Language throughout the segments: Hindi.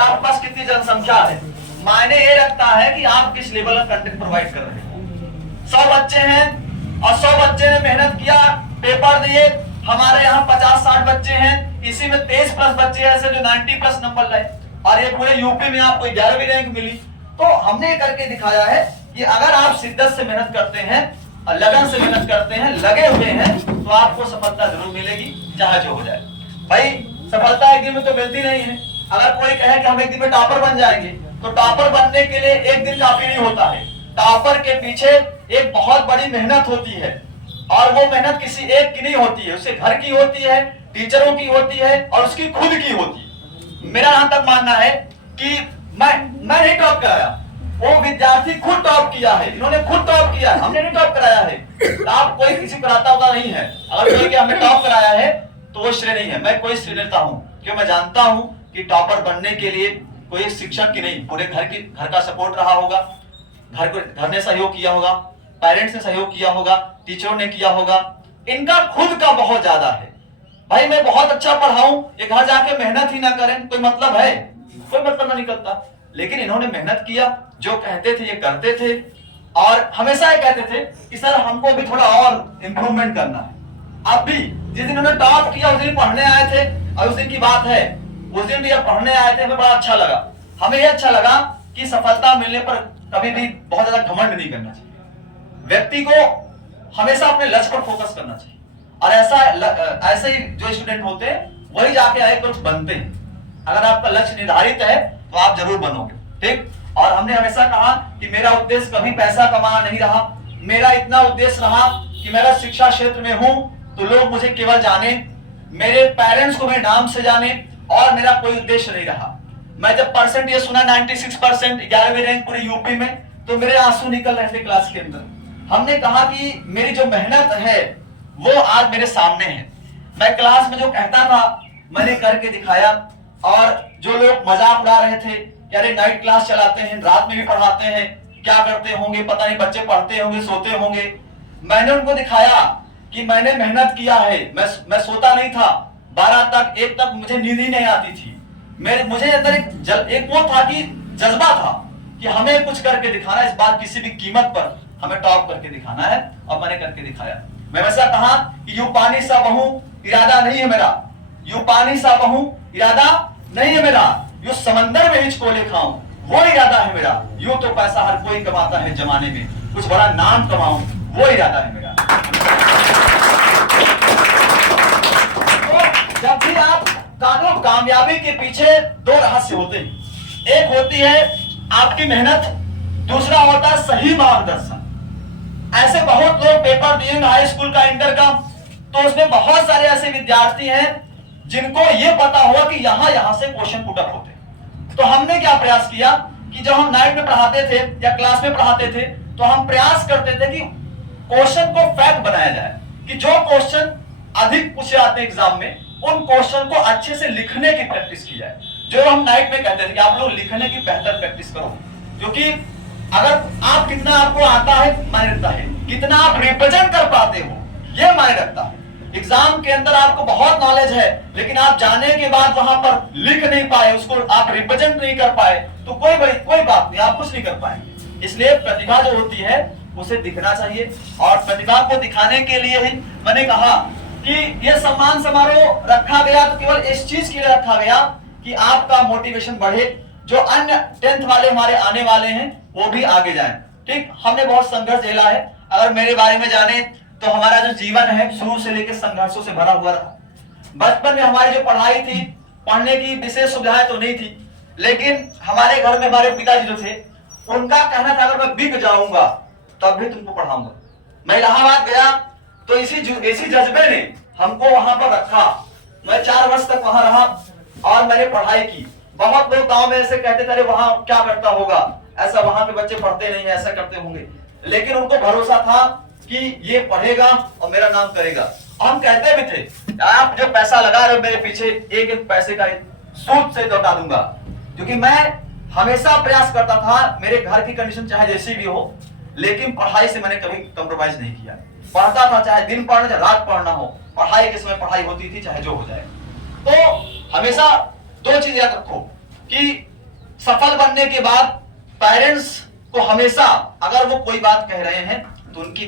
कि आपके पास कितनी जनसंख्या है, मायने ये रखता है कि आप किस लेवल का कंटेंट प्रोवाइड कर रहे हैं। 100 बच्चे हैं और 100 बच्चे ने मेहनत किया, पेपर दिए, हमारे यहाँ 50-60 बच्चे हैं, इसी में 23 प्लस बच्चे ऐसे जो 90 प्लस नंबर लाए, और ये पूरे यूपी में आपको 11वीं रैंक मिली। तो हमने करके दिखाया है कि अगर आप शिद्दत से मेहनत करते हैं और लगन से मेहनत करते हैं, लगे हुए हैं, तो आपको सफलता जरूर मिलेगी, चाहे जो हो जाए। भाई सफलता एक दिन में तो मिलती नहीं है। अगर कोई कहे कि हम एक दिन में टॉपर बन जाएंगे, तो टॉपर बनने के लिए एक दिन काफी नहीं होता है। टॉपर के पीछे एक बहुत बड़ी मेहनत होती है, और वो मेहनत किसी एक की नहीं होती है, उसके घर की होती है, टीचरों की होती है, और उसकी खुद की होती है। मेरा यहां तक मानना है कि मैं नहीं टॉप कराया, वो विद्यार्थी खुद टॉप किया है, इन्होंने खुद टॉप किया है, हमने नहीं टॉप कराया है। टॉप कोई किसी कराता हुआ नहीं है। अगर कोई हमने टॉप कराया है तो वो श्रेय नहीं है, मैं कोई श्रेय लेता हूं, क्योंकि मैं जानता हूं कि टॉपर बनने के लिए कोई शिक्षक की नहीं, पूरे घर का सपोर्ट रहा होगा, घर ने सहयोग किया होगा, पेरेंट्स ने सहयोग किया होगा, टीचरों ने किया होगा, इनका खुद का बहुत ज्यादा है। भाई मैं बहुत अच्छा पढ़ाऊं, ये घर जाके मेहनत ही ना करें, कोई मतलब है? कोई मतलब ना निकलता। लेकिन इन्होंने मेहनत किया, जो कहते थे ये करते थे, और हमेशा ये कहते थे कि सर हमको भी थोड़ा और इंप्रूवमेंट करना है। अब भी जिस दिन उन्होंने टॉप किया उस दिन पढ़ने आए थे, और उस दिन की बात है, उस दिन भी जब पढ़ने आए थे हमें बड़ा अच्छा लगा। हमें यह अच्छा लगा कि सफलता मिलने पर कभी भी बहुत ज्यादा घमंड नहीं करना चाहिए, व्यक्ति को हमेशा अपने लक्ष्य पर फोकस करना चाहिए, और ऐसे ही जो स्टूडेंट होते हैं वही जाके आगे कुछ बनते हैं। अगर आपका लक्ष्य निर्धारित है तो आप जरूर बनोगे, ठीक। और हमने हमेशा कहा कि मेरा उद्देश्य कभी पैसा कमाना नहीं रहा, मेरा इतना उद्देश्य रहा कि मैं अगर शिक्षा क्षेत्र में हूं तो लोग मुझे केवल जाने, मेरे पेरेंट्स को मेरे नाम से जाने, और मेरा कोई उद्देश्य नहीं रहा। मैं जब परसेंट ये सुना 96%, 11वीं रैंक पूरे यूपी में, तो मेरे आंसू निकल रहे थे क्लास के अंदर। हमने कहा कि मेरी जो मेहनत है वो आज मेरे सामने है। मैं क्लास में जो कहता था मैंने करके दिखाया, और जो लोग मजाक उड़ा रहे थे कि अरे नाइट क्लास चलाते हैं, रात में भी पढ़ाते हैं, क्या करते होंगे पता नहीं, बच्चे पढ़ते होंगे, सोते होंगे, मैंने उनको दिखाया कि मैंने मेहनत किया है। मैं सोता नहीं था, 12 तक 1 तक मुझे नींद ही नहीं आती थी। मुझे अंदर एक वो था कि जज्बा था कि हमें कुछ करके दिखाना, इस बार किसी भी कीमत पर हमें टॉप करके दिखाना है, और मैंने करके दिखाया। मैं वैसा कहा कि यूं पानी सा बहूं इरादा नहीं है मेरा, यूं पानी सा बहूं इरादा नहीं है मेरा, यूं समंदर में हिचकोले खाऊं वो इरादा है मेरा, यूं तो पैसा हर कोई कमाता है जमाने में, कुछ बड़ा नाम कमाऊं वो इरादा है मेरा। तो जब भी आप कामयाबी के पीछे 2 रहस्य होते हैं, एक होती है आपकी मेहनत, दूसरा होता है सही मार्गदर्शन। ऐसे बहुत लोग पेपर दिए हाई स्कूल का, इंटर का, तो उसमें बहुत सारे ऐसे विद्यार्थी हैं जिनको ये पता होगा कि यहां से क्वेश्चन पुट अप होते हैं। तो हमने क्या प्रयास किया कि जब हम नाइट में पढ़ाते थे या क्लास में पढ़ाते थे, तो हम प्रयास करते थे कि क्वेश्चन को फैक्ट बनाया जाए, कि जो क्वेश्चन अधिक पूछे आते एग्जाम में, उन क्वेश्चन को अच्छे से लिखने की प्रैक्टिस की जाए। जो हम नाइट में कहते थे कि आप लोग लिखने की बेहतर प्रैक्टिस करो, क्योंकि अगर आप कितना आपको आता है मायने रखता है, कितना आप रिप्रेजेंट कर पाते हो ये मायने रखता है। एग्जाम के अंदर आपको बहुत नॉलेज है, लेकिन आप जाने के बाद वहां पर लिख नहीं पाए, उसको आप रिप्रेजेंट नहीं कर पाए, तो कोई बात नहीं, आप कुछ नहीं कर पाएंगे। इसलिए प्रतिभा जो होती है उसे दिखना चाहिए, और प्रतिभा को दिखाने के लिए ही मैंने कहा कि यह सम्मान समारोह रखा गया तो केवल इस चीज के लिए रखा गया कि आपका मोटिवेशन बढ़े, जो अन्य 10th वाले हमारे आने वाले हैं वो भी आगे जाएं। ठीक, हमने बहुत संघर्ष झेला है। अगर मेरे बारे में जाने तो हमारा जो जीवन है शुरू से लेकर संघर्षों से भरा हुआ रहा। बचपन में हमारी जो पढ़ाई थी, पढ़ने की विशेष सुविधाएं तो नहीं थी, लेकिन हमारे घर में हमारे पिताजी जो थे उनका कहना था अगर मैं बिक जाऊंगा तब भी तुमको पढ़ाऊंगा। मैं इलाहाबाद गया तो इसी जज्बे ने हमको वहां पर रखा। मैं 4 वर्ष तक वहां रहा और मैंने पढ़ाई की। बहुत लोग गांव में ऐसे कहते थे अरे वहां क्या करता होगा, ऐसा वहां के बच्चे पढ़ते नहीं है, ऐसा करते होंगे, लेकिन उनको भरोसा था कि ये पढ़ेगा और मेरा नाम करेगा। हम कहते भी थे आप जो पैसा लगा रहे हो मेरे पीछे, एक एक पैसे का सूद से लौटा दूंगा, क्योंकि मैं हमेशा प्रयास करता था, मेरे घर की कंडीशन चाहे जैसी भी हो, लेकिन पढ़ाई से मैंने कभी कंप्रोमाइज नहीं किया। पढ़ता था, चाहे दिन पढ़ना चाहे रात पढ़ना हो, पढ़ाई के समय पढ़ाई होती थी, चाहे जो हो जाए। तो हमेशा 2 चीज याद रखो कि सफल बनने के बाद पेरेंट्स को हमेशा अगर वो कोई बात कह रहे हैं तो उनकी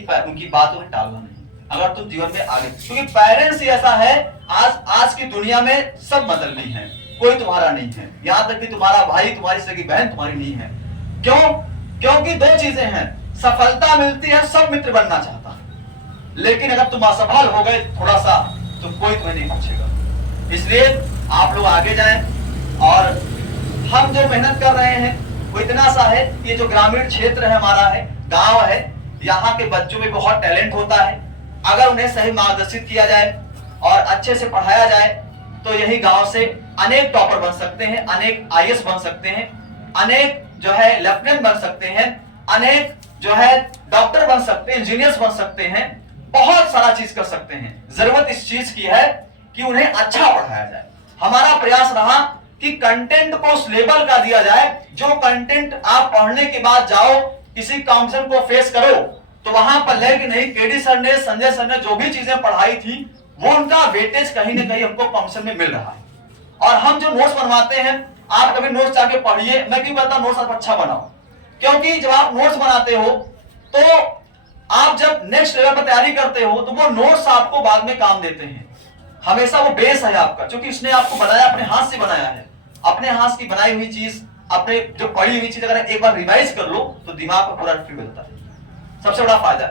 बातों में टालना नहीं, अगर तुम जीवन में आगे, क्योंकि पेरेंट्स ही ऐसा है, आज की दुनिया में सब बदलनी है, कोई तुम्हारा नहीं है, यहां तक कि तुम्हारा भाई, तुम्हारी सगी बहन तुम्हारी नहीं है। क्यों? क्योंकि दो चीजें हैं, सफलता मिलती है, सब मित्र बनना चाहता है, लेकिन अगर तुम असफल हो गए थोड़ा सा तो कोई तुम्हें नहीं पूछेगा। इसलिए आप लोग आगे जाएं, और हम जो मेहनत कर रहे हैं वो इतना सा है, ये जो ग्रामीण क्षेत्र है हमारा है, गांव है, यहाँ के बच्चों में बहुत टैलेंट होता है। अगर उन्हें सही मार्गदर्शित किया जाए और अच्छे से पढ़ाया जाए तो यही गांव से अनेक टॉपर बन सकते हैं, अनेक आईएएस बन सकते हैं, अनेक जो है लेफ्टिनेंट बन सकते हैं, अनेक जो है डॉक्टर बन सकते हैं, इंजीनियर्स बन सकते हैं, बहुत सारा चीज कर सकते हैं। जरूरत इस चीज की है कि उन्हें अच्छा पढ़ाया जाए। हमारा प्रयास रहा कि कंटेंट को उस लेवल का दिया जाए, जो कंटेंट आप पढ़ने के बाद जाओ किसी कंपटीशन को फेस करो तो वहां पर लगे कि नहीं, केडी सर ने, संजय सर ने जो भी चीजें पढ़ाई थी वो उनका वेटेज कहीं ना कहीं हमको कंपटीशन में मिल रहा है। और हम जो नोट्स बनवाते हैं, आप कभी नोट्स जाके पढ़िए, मैं क्यों कहता हूं नोट्स आप अच्छा बनाओ, क्योंकि जब आप नोट्स बनाते हो तो आप जब नेक्स्ट लेवल पर तैयारी करते हो तो वो नोट्स आपको बाद में काम देते हैं। हमेशा वो बेस है आपका, क्योंकि उसने आपको बनाया, अपने हाथ से बनाया है, अपने हाथ की बनाई हुई चीज, अपने जो पढ़ी हुई चीज अगर एक बार रिवाइज कर लो तो दिमाग को पूरा फिट हो जाता है, सबसे बड़ा फायदा।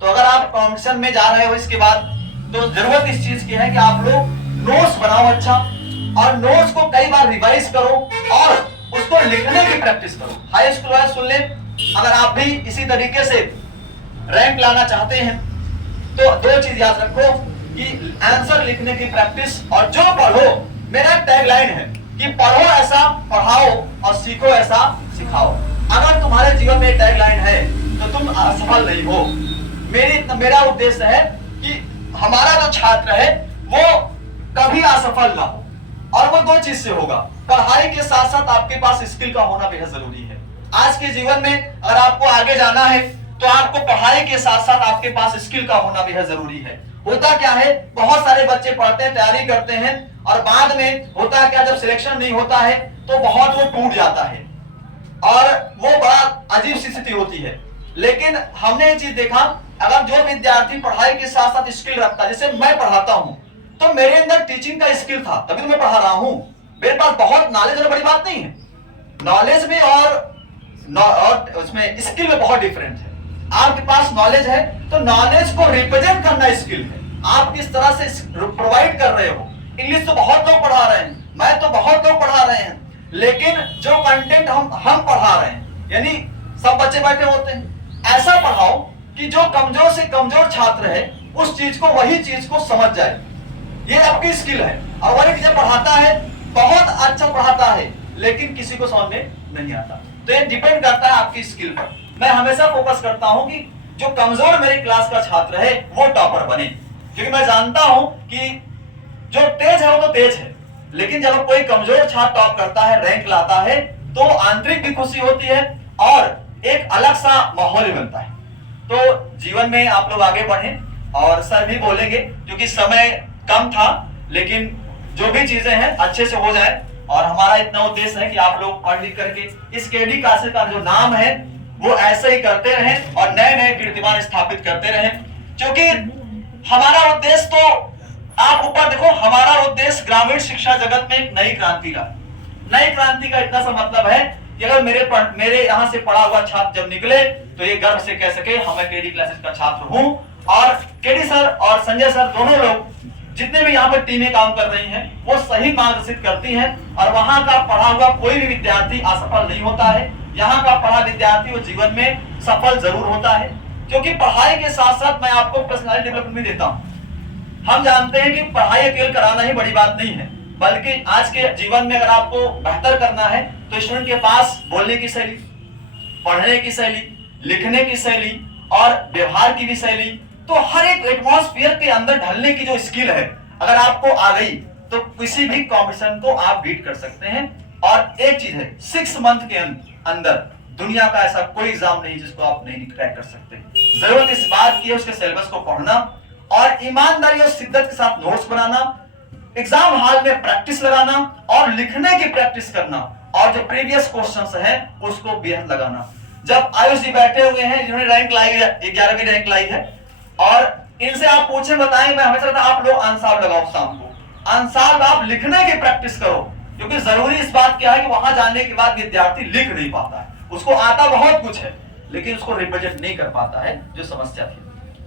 तो अगर आप कंपटीशन में जा रहे हो इसके बाद, तो जरूरत इस चीज की है कि आप लोग नोट्स बनाओ अच्छा, और नोट्स को कई बार रिवाइज करो और उसको लिखने की प्रैक्टिस करो। हाई स्कूल वाले सुन ले, अगर आप भी इसी तरीके से रैंक लाना चाहते हैं तो दो चीज याद रखो कि आंसर लिखने की प्रैक्टिस, और जो पढ़ो, मेरा टैगलाइन है कि पढ़ो ऐसा पढ़ाओ और सीखो ऐसा सिखाओ। अगर तुम्हारे जीवन में टैगलाइन है तो तुम असफल नहीं हो। मेरा उद्देश्य है कि हमारा जो छात्र है वो कभी असफल ना हो, और वो दो चीज से होगा, पढ़ाई के साथ साथ आपके पास स्किल का होना बेहद जरूरी है। आज के जीवन में अगर आपको आगे जाना है तो आपको पढ़ाई के साथ साथ आपके पास स्किल का होना बेहद जरूरी है। होता क्या है, बहुत सारे बच्चे पढ़ते हैं, तैयारी करते हैं, और बाद में होता क्या, जब सिलेक्शन नहीं होता है तो बहुत वो टूट जाता है और वो बड़ा अजीब सी स्थिति होती है। लेकिन हमने ये चीज देखा, अगर जो विद्यार्थी पढ़ाई के साथ साथ स्किल रखता है, जैसे मैं पढ़ाता हूं तो मेरे अंदर टीचिंग का स्किल था, तभी तो मैं पढ़ा रहा हूं, मेरे पास बहुत नॉलेज होना बड़ी बात नहीं है, नॉलेज में और उसमें स्किल में बहुत डिफरेंट है। आपके पास नॉलेज है तो नॉलेज को रिप्रेजेंट करना स्किल है, आप किस तरह से प्रोवाइड कर रहे हो। इंग्लिश तो बहुत लोग पढ़ा रहे हैं, मैं तो बहुत लोग पढ़ा रहे हैं, लेकिन जो कंटेंट हम पढ़ा रहे हैं, यानी सब बच्चे बैठे होते हैं, ऐसा पढ़ाओ कि जो कमजोर से कमजोर छात्र है उस चीज को, वही चीज को समझ जाए, ये आपकी स्किल है। और वही टीचर पढ़ाता है, बहुत अच्छा पढ़ाता है, लेकिन किसी को समझ में नहीं आता, तो ये डिपेंड करता है आपकी स्किल पर। मैं हमेशा फोकस करता हूं कि जो कमजोर मेरी क्लास का छात्र है वो टॉपर बने, क्योंकि मैं जानता हूं कि जो तेज है वो तो तेज है, लेकिन जब कोई कमजोर छात्र टॉप करता है, रैंक लाता है, तो आंतरिक भी खुशी होती है और एक अलग सा माहौल भी बनता है। तो जीवन में आप लोग आगे बढ़ें, और सर भी बोलेंगे क्योंकि समय कम था, लेकिन जो भी चीजें हैं अच्छे से हो जाए, और हमारा इतना उद्देश्य है कि आप लोग पढ़ लिख करके इस केडी क्लासेस का जो नाम है वो ऐसे ही करते रहें और नए नए कीर्तिमान स्थापित करते रहें, क्योंकि हमारा उद्देश्य, तो आप ऊपर देखो, हमारा उद्देश्य ग्रामीण शिक्षा जगत में एक नई क्रांति का, नई क्रांति का इतना सा मतलब है कि अगर मेरे यहाँ से पढ़ा हुआ छात्र जब निकले तो ये गर्व से कह सके मैं केडी क्लासेस का छात्र हूँ। और केडी सर और संजय सर दोनों लोग जितने भी यहाँ पर टीमें काम कर रही हैं वो सही मार्गदर्शित करती हैं, और वहां का पढ़ा हुआ कोई भी विद्यार्थी असफल नहीं होता है। यहाँ का पढ़ा विद्यार्थी वो जीवन में सफल जरूर होता है, क्योंकि पढ़ाई के साथ साथ मैं आपको पर्सनालिटी डेवलपमेंट भी देता हूँ। हम जानते हैं कि पढ़ाई अकेले कराना ही बड़ी बात नहीं है, बल्कि आज के जीवन में अगर आपको बेहतर करना है तो स्टूडेंट के पास बोलने की शैली, पढ़ने की शैली, लिखने की शैली और व्यवहार की भी शैली, तो हर एक एटमॉस्फेयर के अंदर ढलने की जो स्किल है अगर आपको आ गई तो किसी भी कॉम्पिटिशन को आप बीट कर सकते हैं। और एक चीज है, 6 मंथ के अंदर दुनिया का ऐसा कोई एग्जाम नहीं जिसको आप नहीं क्रैक कर सकते। जरूरत इस बात की है उसके सिलेबस को पढ़ना और ईमानदारी और शिद्दत के साथ नोट्स बनाना, एग्जाम हॉल में प्रैक्टिस लगाना और लिखने की प्रैक्टिस करना, और जो प्रीवियस क्वेश्चंस हैं उसको बेहद लगाना। जब आयुष जी बैठे हुए हैं जिन्होंने रैंक लाई है, 11वीं रैंक लाई है, और इनसे आप पूछे बताएं, मैं हमेशा कहता आप लोग आंसर लगाओ, शाम को आंसर आप लिखने की प्रैक्टिस करो, क्योंकि जरूरी इस बात क्या है कि वहां जाने के बाद विद्यार्थी लिख नहीं पाता है, उसको आता बहुत कुछ है लेकिन उसको रिप्रेजेंट नहीं कर पाता है, जो समस्या थी,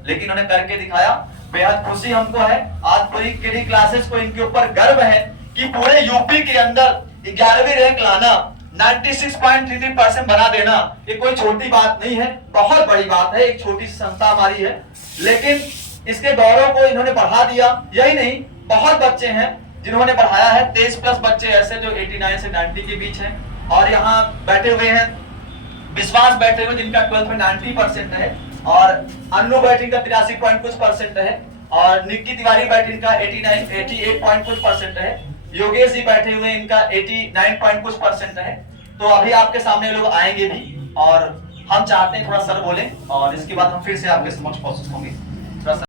लेकिन उन्होंने करके दिखाया। बेहद खुशी हमको है, आज पूरी केडी क्लासेस को इनके ऊपर गर्व है कि पूरे यूपी के अंदर 11वीं रैंक लाना, 96.33% बना देना, ये कोई छोटी बात नहीं है, बहुत बड़ी बात है। एक छोटी सी संस्था हमारी है, लेकिन इसके गौरव को इन्होंने बढ़ा दिया। यही नहीं, बहुत बच्चे हैं जिन्होंने बढ़ाया है, 23+ बच्चे ऐसे जो 89 से 90 के बीच हैं, और यहाँ बैठे हुए हैं विश्वास बैठे हुए जिनका 12th में 90% है, और अन्नू बैठे का 83 पॉइंट कुछ परसेंट है, और निक्की तिवारी बैठे इनका 88 पॉइंट कुछ परसेंट है, योगेश जी बैठे हुए इनका 89 पॉइंट कुछ परसेंट है। तो अभी आपके सामने लोग आएंगे भी, और हम चाहते हैं थोड़ा सर बोले और इसके बाद हम फिर से आपके समक्ष उपस्थित होंगे।